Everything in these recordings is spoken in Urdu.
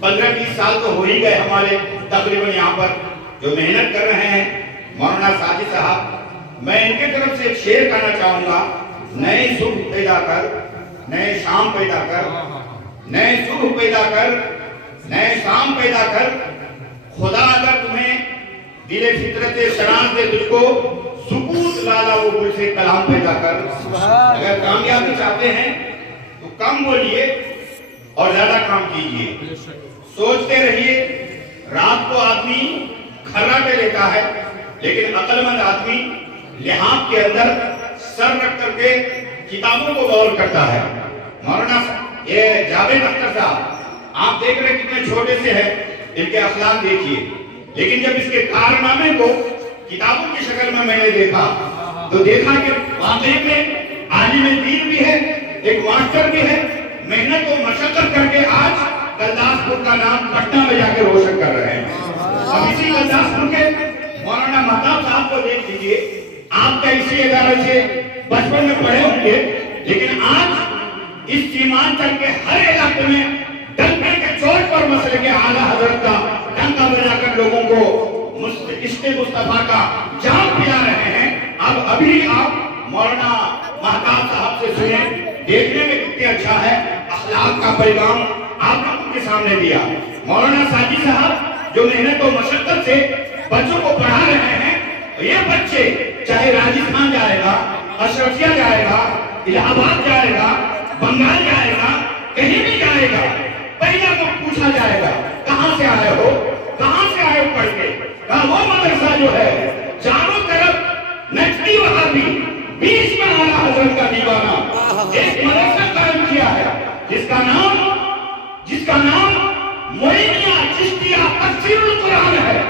15-20 سال تو ہو ہی گئے ہمارے تقریباً یہاں پر جو محنت کر رہے ہیں مولانا ساجد صاحب. میں ان کے طرف سے ایک شعر کہنا چاہوں گا. نئے صبح پیدا کر، نئے شام پیدا کر، نئے صبح پیدا کر، نئے شام پیدا کر. خدا اگر تمہیں دل فطرت شناس دے تجھ کو سکوت لالا وہ گل سے کلام پیدا کر. اگر کامیابی چاہتے ہیں تو کم بولیے اور زیادہ کام کیجئے. سوچتے رہیے. رات کو آدمی کھراٹے لیتا ہے لیکن عقل مند آدمی لحاظ کے اندر سر رکھ کر کے کتابوں کو غور کرتا ہے. مولانا یہ جاوید اختر صاحب آپ دیکھ رہے کتنے چھوٹے سے ہیں، ان کے اخلاق دیکھیے، لیکن جب اس کے کارنامے کو کتابوں کی شکل میں نے دیکھا تو دیکھا کہ واقعی میں عالم دین بھی ہے، ایک ماسٹر بھی ہے. محنت و مشقت کر کے آج گلداس پور کا نام پٹنہ میں جا کے روشن کر رہے ہیں. اب اسی گلداس پور کے مولانا مہتاب صاحب کو دیکھ لیجیے. آپ کا اسی ادارے سے بچپن میں پڑھے ہوں گے، لیکن آج اس سیمانچل کے ہر علاقے میں ڈنکے کے چوٹ پر مسئلے کے اعلیٰ حضرت کا ڈنکا بجا کر لوگوں کو عشق مصطفیٰ کا جام پلا رہے ہیں. اب ابھی آپ مولانا مہتاب صاحب سے سنیں، دیکھنے میں کتنے اچھا ہے. اخلاق کا پیغام آپ لوگوں کے سامنے دیا. مولانا ساجد صاحب جو محنت و مشقت سے بچوں کو پڑھا رہے ہیں، یہ بچے چاہے راجستھان جائے گا، اشرفیہ جائے گا، الہ آباد جائے گا، بنگال جائے گا، کہیں بھی جائے گا، پہلا کو پوچھا جائے گا کہاں سے آئے ہو، کہاں سے آئے ہو پڑھ کے. کہا وہ مدرسہ جو ہے چاروں طرف نجدی وہابی، بیچ میں اعلیٰ حضرت کا دیوانہ ایک مدرسہ قائم کیا ہے جس کا نام معینیہ چشتیہ تفسیر القرآن ہے.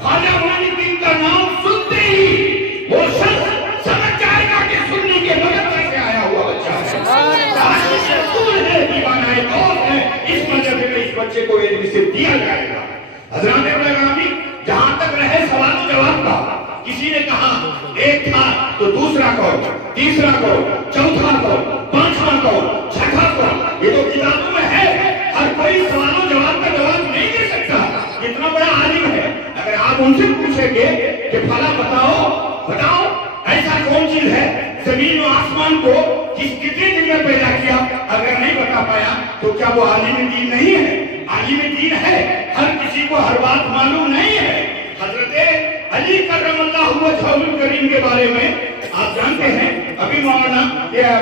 خواجہ معین الدین کا نام سنتے ہی وہ شخص سمجھ جائے گا کہ سننے کے مدرسے سے آیا ہوا بچہ ہے. رسول ہے، دیوانہ دوست ہے. اس مدرسے میں اس بچے کو علم سے دیا جائے گا. حضرات ابراہیمی جہاں تک رہے سوال و جواب کا، کسی نے کہا ایک تھا تو دوسرا کون، تیسرا کون، چوتھا کون، پانچواں کون، چھٹا کون. یہ تو کتابوں میں ہے. ہر کوئی سوال و جواب کا جواب نہیں دے سکتا. کتنا بڑا عالم ہے. اگر آپ ان سے پوچھیں گے کہ فلاں بتاؤ ایسا کون چیز ہے زمین و آسمان کو کتنے دن میں پیدا کیا، اگر نہیں بتا پایا تو کیا وہ عالم دین نہیں ہے؟ عالم دین ہے. ہر کسی کو ہر بات معلوم نہیں ہے. حضرت علی کرم اللہ وجہہ الکریم کے بارے میں آپ جانتے ہیں. ابھی مولانا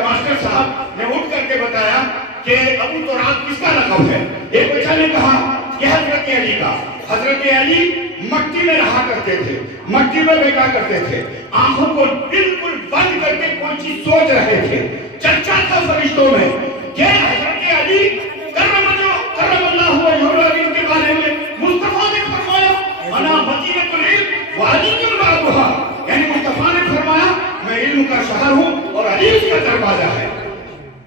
ماسٹر صاحب نے اٹھ کر کے بتایا کہ ابو تراب کس کا لقب ہے. ایک بچہ نے کہا کہ حضرت علی کا. حضرت علی مٹی میں رہا کرتے تھے، مٹی میں بیٹھا کرتے تھے، آنکھوں کو بالکل بند کر کے کوئی چیز سوچ رہے تھے. چرچا تھا فرشتوں میں کہ حضرت علی کرم اللہ وجہہ الکریم کے بارے میں مصطفیٰ نے فرمایا انا مدینۃ العلم وعلی بابھا، یعنی مصطفیٰ نے فرمایا میں علم کا شہر ہوں اور علی اس کا دروازہ ہے.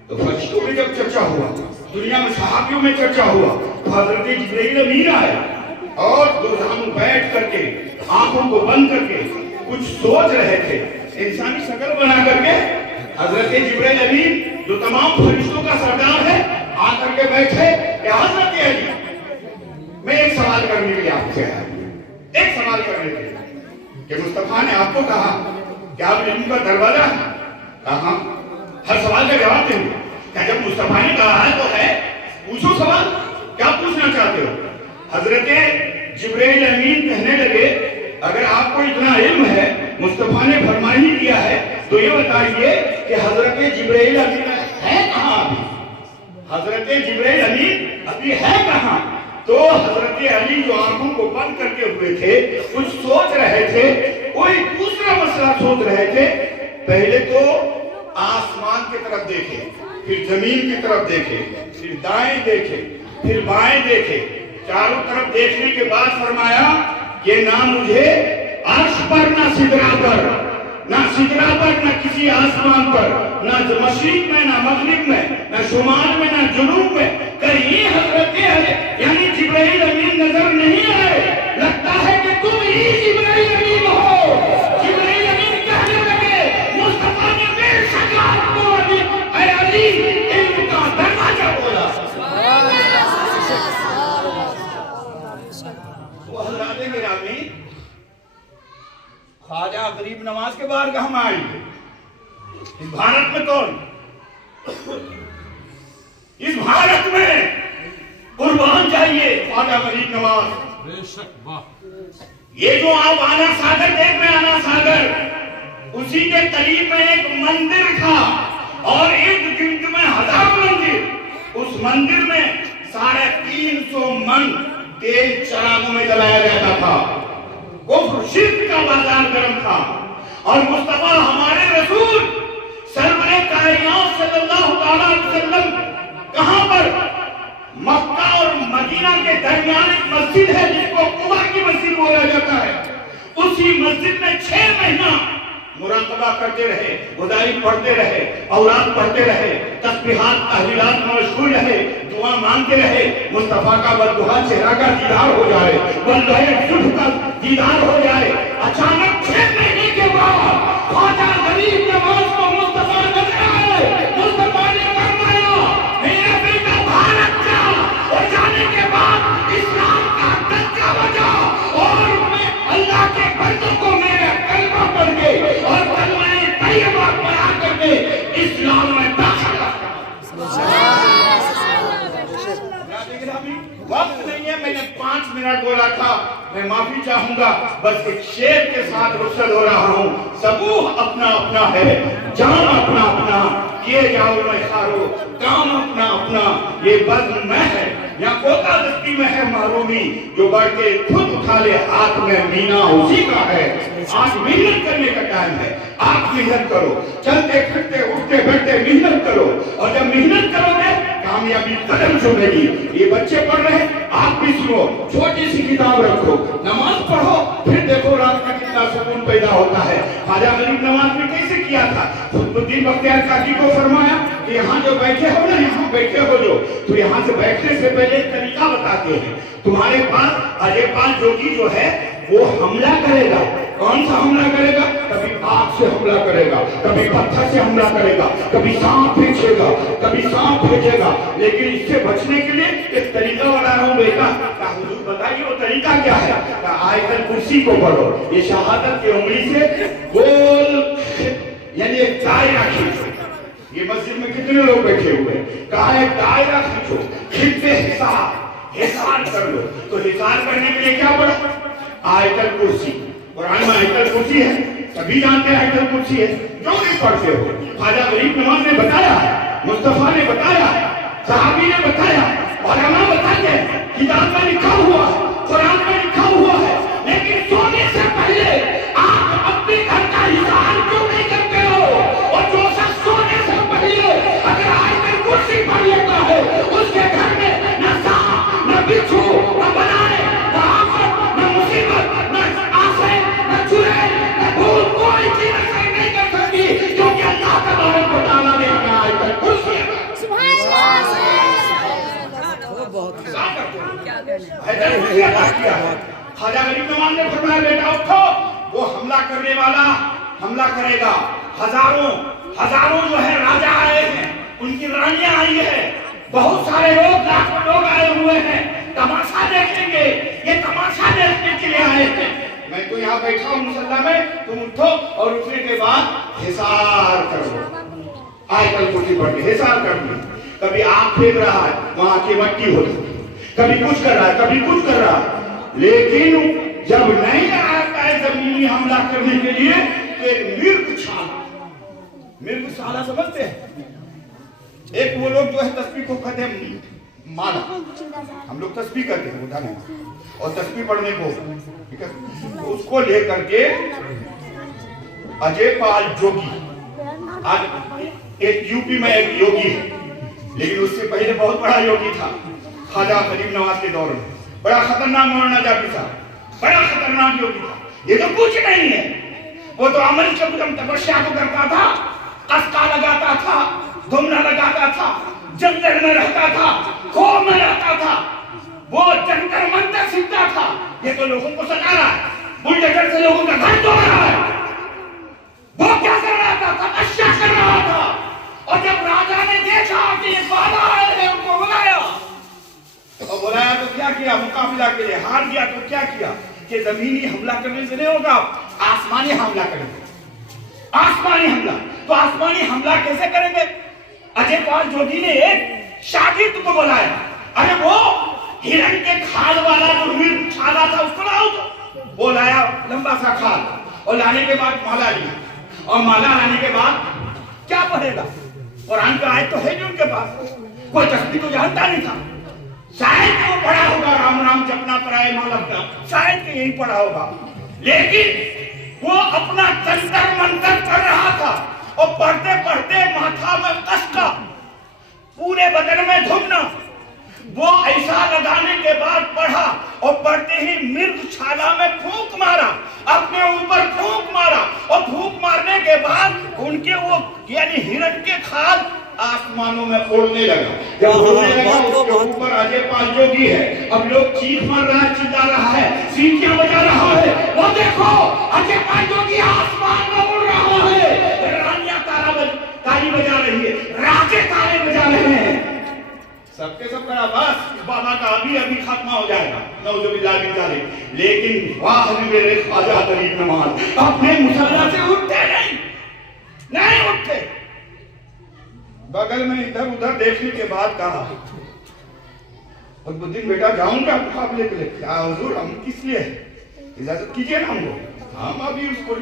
تو فرشتوں میں جب چرچا ہوا، دنیا میں صحابیوں میں چرچا ہوا، تو حضرت جبرائیل امین آئے اور دو بیٹھ کر کے آنکھوں کو بند کر کے کچھ سوچ رہے تھے. انسانی شکل بنا کر کے حضرت جبرائیل امین جو تمام فرشتوں کا سردار ہے آ کر کے بیٹھے کہ حضرت علی میں ایک سوال کرنے کے لیے آپ سے آیا، ایک سوال کرنے کے لیے کہ مصطفیٰ نے آپ کو کہا کہ آپ علم کا دروازہ ہے. کہاں ہر سوال کا جواب دیں. کیا جب مصطفیٰ نے کہا ہے تو ہے، پوچھو سوال، کیا پوچھنا چاہتے ہو؟ حضرت جبرائیل امین کہنے لگے اگر آپ کو اتنا علم ہے، مصطفیٰ نے فرما ہی دیا ہے، تو یہ بتائیے کہ حضرت جبرائیل امین ہے کہاں ابھی؟ حضرت جبرائیل امین ابھی ہے کہاں؟ تو حضرت علی جو آنکھوں کو بند کر کے ہوئے تھے کچھ سوچ رہے تھے، کوئی دوسرا مسئلہ سوچ رہے تھے. پہلے تو آسمان کی طرف دیکھے، پھر زمین کی طرف دیکھے، پھر دائیں دیکھے، پھر بائیں دیکھے. چاروں طرف دیکھنے کے بعد فرمایا کہ نہ مجھے عرش پر نہ سدرا پر نہ کسی آسمان پر، نہ مشرق میں نہ مغرب میں نہ شمال میں نہ جنوب میں کہیں حضرت یعنی جبرائیل امین نظر نہیں آئے. لگتا ہے کہ تم ہی جبرائیل امین ہو. جبرائیل امین کہنے لگے مصطفیٰ نے بے شک آپ کو اے علی علم کا دروازہ بولا. گرامی، خواجہ غریب نواز کے بارگاہ میں آئی ہے۔ اس بھارت میں کون؟ اس بھارت میں قربان چاہیے خواجہ غریب نواز۔ بے شک واہ۔ یہ جو آپ آنا ساگر دیکھ رہے ہیں، آنا ساگر، اسی کے قریب میں ایک مندر تھا اور ارد گرد میں ہزاروں مندر۔ اس مندر میں 350 من تیل چراغوں میں جلایا جاتا تھا۔ کفر شرک کا بازار گرم تھا، اور مصطفیٰ ہمارے رسول سرور کائنات صلی اللہ علیہ وسلم کہاں پر؟ مکہ اور مدینہ کے درمیان ایک مسجد ہے جس کو قبا کی مسجد بولا جاتا ہے۔ اسی مسجد میں 6 مہینہ مراقبہ کرتے رہے، غدائی پڑھتے رہے، اوراد پڑھتے رہے، تسبیحات تحلیلات میں مشغول رہے، دعا مانگتے رہے، مصطفیٰ کا بددعا چہرہ کا دیدار ہو جائے، واللہ صبح کا دیدار ہو جائے۔ اچانک 6 مہینے کے بعد خواجہ غریب نواز کو مصطفیٰ نظر آئے۔ مصطفیٰ نے فرمایا میرا بیٹا بھارت جا، اور جانے کے بعد اسلام کا دھکا بجا، اور میں اللہ کے بندوں کو میرا کلمہ پڑھ کے اور کلمہ طیبہ پڑھا کر کے اسلام میں داخل کر۔ وقت نہیں ہے، میں نے 5 منٹ بولا تھا، میں معافی چاہوں گا، بس ایک شعر کے ساتھ رخصت ہو رہا ہوں۔ سبوہ اپنا اپنا ہے، جان اپنا اپنا، کیے جاؤ میں خارو، کام اپنا اپنا، یہ بزم میں ہے یا کوتا دستی میں ہے معرومی، جو بڑھ کے خود اٹھا لے ہاتھ میں مینا اسی کا ہے۔ آج محنت کرنے کا ٹائم ہے، آپ محنت کرو، چلتے پھرتے اٹھتے بیٹھتے محنت کرو، اور جب محنت کرو گے کامیابی قدم چومے گی۔ یہ بچے پڑھ رہے ہیں، آپ بھی سنو، چھوٹی سی کتاب رکھو، نماز پڑھو، پھر دیکھو رات میں کتنا سکون پیدا ہوتا ہے۔ خواجہ غریب نواز نے کیسے کیا تھا؟ قطب الدین بختیار کاکی کو فرمایا کہ یہاں جو بیٹھے ہو نا، یہاں بیٹھے ہو جو، تو یہاں سے بیٹھنے سے پہلے ایک طریقہ بتاتے ہیں۔ تمہارے پاس اجے پال جوگی جو ہے وہ حملہ کرے گا۔ کون سا حملہ کرے گا؟ کبھی آگ سے حملہ کرے گا، کبھی پتھر سے حملہ کرے گا، کبھی سانپ بھیجے گا، کبھی سانپ بھیجے گا، لیکن اس سے بچنے کے لیے ایک طریقہ بتا رہا ہوں بیٹا۔ کہا حضور بتائیے وہ طریقہ کیا ہے؟ کہا آیت الکرسی کو پڑھو، یہ شہادت کی انگلی سے گول یعنی ایک دائرہ کھینچو۔ یہ مسجد میں کتنے لوگ بیٹھے ہوئے ہیں؟ کہا ایک دائرہ کھینچو، خطے حصار کر لو۔ تو حصار کرنے کے لیے کیا پڑھو؟ آیت الکرسی۔ قرآن میں آیت الکرسی ہے، سبھی جانتے ہیں آیت الکرسی ہے، جو بھی پڑھتے ہو۔ خواجہ غریب نواز نے بتایا، مصطفیٰ نے بتایا، صحابی نے بتایا، علماء بتاتے ہیں، کتاب میں لکھا ہوا ہے، قرآن میں لکھا ہوا ہے، لیکن سونے سے پہلے آپ اپنے گھر کا حصار کیوں نہیں کرتے ہو؟ اور جو شخص سونے سے پہلے اگر آیت الکرسی پڑھ لیتا ہے، اس کے گھر میں نہ سانپ، نہ بچھو، نہ بلائے، نہ آفت، نہ مصیبت، نہ آفت، نہ چڑیل، نہ بھوت، کوئی چیز اثر نہیں کر سکتی، کیونکہ اللہ تبارک و تعالیٰ نے ہمیں آیت الکرسی خواجہ غریب نواز نے فرمایا بیٹا اٹھو، وہ حملہ کرنے والا حملہ کرے گا۔ ہزاروں جو ہے راجہ آئے ہیں، ان کی رانیاں آئی ہیں، بہت سارے لوگ، لاکھوں لوگ آئے ہوئے ہیں، تماشا دیکھیں گے، یہ تماشا دیکھنے کے لیے آئے ہیں۔ میں تو یہاں بیٹھا ہوں مصلی میں، تم اٹھو اور اٹھنے کے بعد حصار کرو، آیت الکرسی پڑھ کے حصار کر دو۔ کبھی آگ پھینک رہا ہے، وہاں کی مٹی ہوتی، کبھی کچھ کر رہا ہے، کبھی کچھ کر رہا ہے، لیکن جب نہیں آتا ہے زمینی حملہ کرنے کے لیے تو ایک مرگ چھالا سمجھتے ہیں؟ ایک وہ لوگ جو ہے تسبیح کو کہتے ہیں مالا، ہم لوگ تسبیح کرتے ہیں اٹھانے اور تسبیح پڑھنے کو، اس کو لے کر کے اجے پال جوگی، آج ایک یوپی میں ایک یوگی ہے، لیکن اس سے پہلے بہت بڑا یوگی تھا خواجہ غریب نواز کے دور میں، بڑا خطرناک مولانا جاپی تھا، بڑا خطرناک یوگی تھا۔ یہ تو کچھ نہیں ہے، وہ تو عمل کے قدم تپسیا کو کرتا تھا، قسقہ لگاتا تھا، دھمنا لگاتا تھا، جنگل میں رہتا تھا، خوب میں رہتا تھا، وہ جنتر منتر سیکھتا تھا۔ یہ تو لوگوں کو سکھا رہا ہے، بلڈوزر سے لوگوں کا گھر توڑ رہا ہے۔ وہ کیا کر رہا تھا؟ تپسیا کر رہا تھا، اور جب راجا نے دیکھا کہ یہ بادہ آئے ہیں، ان کو بلایا تو کیا کیا؟ مقابلہ کے لیے ہار گیا تو کیا کیا؟ کہ زمینی حملہ کرنے سے نہیں ہوگا، آسمانی حملہ کریں گے۔ آسمانی حملہ، تو آسمانی حملہ کیسے کریں گے؟ اجے پال جوگی نے ایک شاگرد کو بلایا، ارے وہ ہرن کے کھال والا جو مرغ چھالا تھا اس کو لاؤ، تو وہ لایا لمبا سا کھال، اور لانے کے بعد مالا لیا، اور مالا لانے کے بعد کیا پڑھے گا؟ قرآن کا آیت تو ہے جو ان کے پاس، کوئی تسبیح تو جانتا نہیں تھا، شاید کہ وہ پڑھا ہوگا رام رام جپنا پرائے مالا کا، شاید کہ یہی پڑھا ہوگا، لیکن وہ اپنا جنتر منتر پڑھ رہا تھا، اور پڑھتے پڑھتے ماتھا میں کشکا، پورے بدن میں دھمنا، وہ ایسا لگانے کے بعد پڑھا، اور پڑھتے ہی مرغ چھالا میں پھونک مارا، اپنے اوپر پھونک مارا، اور پھونک مارنے کے بعد ان کے وہ یعنی ہرن کے کھال آسمانوں میں اڑنے لگا۔ جب اڑنے لگا اس کے اوپر اجے پال جوگی ہے، اب لوگ چیخ مار رہا ہے، چلا رہا ہے، سیٹیاں بجا رہا ہے، وہ دیکھو اجے پال جوگی آسمان میں اڑ رہا ہے، رانیاں تالی بجا رہی ہے، راجے تالے بجا رہے ہیں، سب کے سب کرا بس بابا کا ابھی ختمہ ہو جائے گا، نعوذ باللہ من ذالک۔ لیکن واہ میرے خواجہ غریب نواز اپنے مصلی سے اٹھتے نہیں اٹھتے، بغل میں ادھر ادھر دیکھنے کے بعد کہا قطب الدین بیٹا جاؤں گا مقابلے کے لیے؟ کیا حضور ہم کس لیے اجازت کیجئے نا ہم کو، ہم ابھی اس کو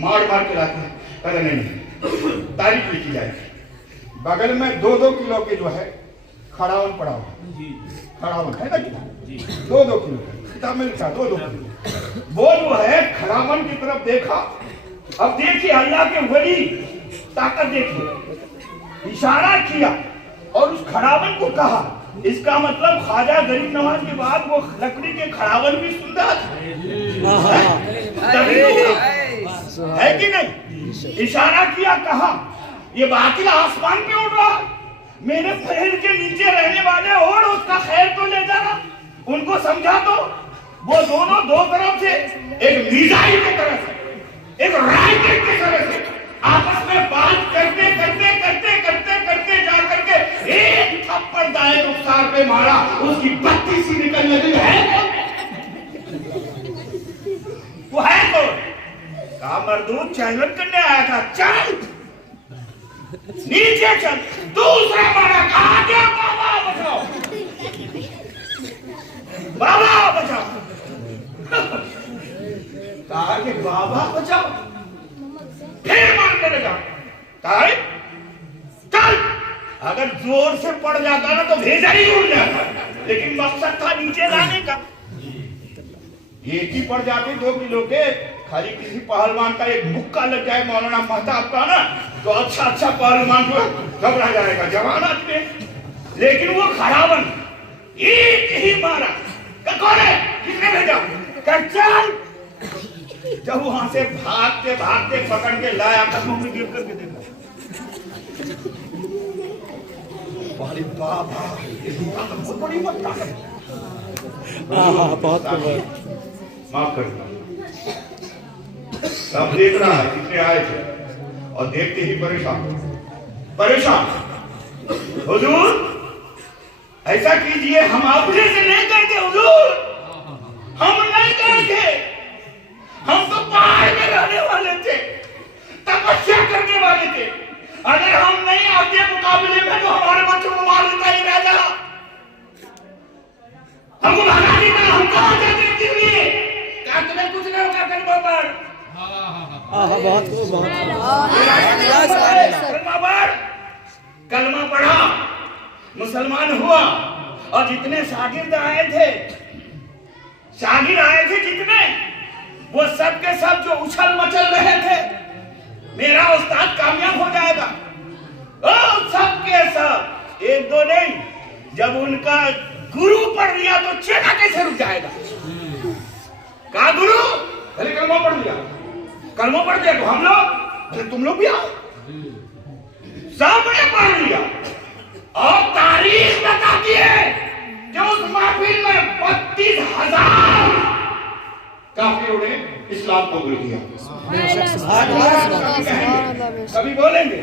مار کے لاتے ہیں، کہا نہیں تاریخ لکھی جائے گی۔ بغل میں 2-2 کلو کے جو ہے کھڑاون پڑا ہوا، کھڑاون ہے نا 2-2 کلو، کتاب میں لکھا 2-2 کلو، وہ جو ہے کھڑاون کی طرف دیکھا۔ اب دیکھیے اللہ کے ولی طاقت دیکھیے، اشارہ کیا اور اس کھڑاون کو کہا، اس کا مطلب خواجہ غریب نواز کے بعد وہ لکڑی کے کھڑاون بھی سنتا ہے کہ نہیں؟ اشارہ کیا، کہا یہ باطل آسمان پہ اڑ رہا، میرے پیر کے نیچے رہنے والے اور اس کا خیر تو لے جانا، ان کو سمجھا تو وہ دونوں دو طرف سے ایک میزائل کی طرح سے ایک رائفل کی طرح سے آپس میں بات کرتے کرتے کرتے کرتے کرتے جا کر کے ایک تھپڑ دائیں رخسار پہ مارا، اس کی بتی سی نکل لگی، ہے وہ ہے کون؟ کہا مردود چیلنج کرنے آیا تھا، چل نیچے چل، دوسرا مارا، کہا کیا بابا بچاؤ، بابا بچاؤ، کہا کہ بابا بچاؤ، پھر مارنے لگا، کہا چل، اگر زور سے پڑ جاتا نا تو بھیجا ہی اڑ جاتا، لیکن مقصد تھا نیچے لانے کا، ایک ہی پڑ جاتے 2 کلو کے، خالی کسی پہلوان کا ایک مکہ لگ جائے مولانا مہتاب کا نا تو اچھا پہلوان جو گھبرا جائے گا، جوان آدمی، لیکن وہ کھڑاون ایک ہی مارا، کہ کون ہے کس نے بھیجا، کہ چل، جب وہاں سے بھاگتے بھاگتے پکڑ کے لایا، قدموں میں گر کر کے دیکھا، بھائی بابا بہت بڑی بات ہے، معاف کر سب دیکھ رہا ہے، کتنے آئے تھے اور دیکھتے ہی پریشان، حضور ایسا کیجئے، ہم اپنے سے نہیں کہتے حضور، ہم نہیں کہتے، ہم تو پہاڑ میں رہنے والے تھے، تپسیا کرنے والے تھے، اگر ہم نہیں آتے مقابلے میں تو ہمارے بچوں کو مار دیتا ہی راجا، ہم کو بھگا دیتا، ہم کہاں جاتے کے لیے، کیا تمہیں کچھ نہیں ہوگا کلمہ پڑھ، کلمہ پڑھا، مسلمان ہوا، اور جتنے شاگرد آئے تھے جتنے، وہ سب کے سب جو اچھل مچل رہے تھے، میرا استاد کامیاب ہو جائے گا، سب کے سب، 1-2 نہیں، جب ان کا گرو پڑھ لیا تو چیلا کیسے رک جائے گا، کہا گرو پہلے کلمہ پڑھ لیا تو ہم لوگ، تم لوگ بھی آؤ، سب نے پڑھ لیا، اور تاریخ بتاتی ہے کہ اس محفل میں 32,000 کافروں نے اسلام قبول کیا، کبھی بولیں گے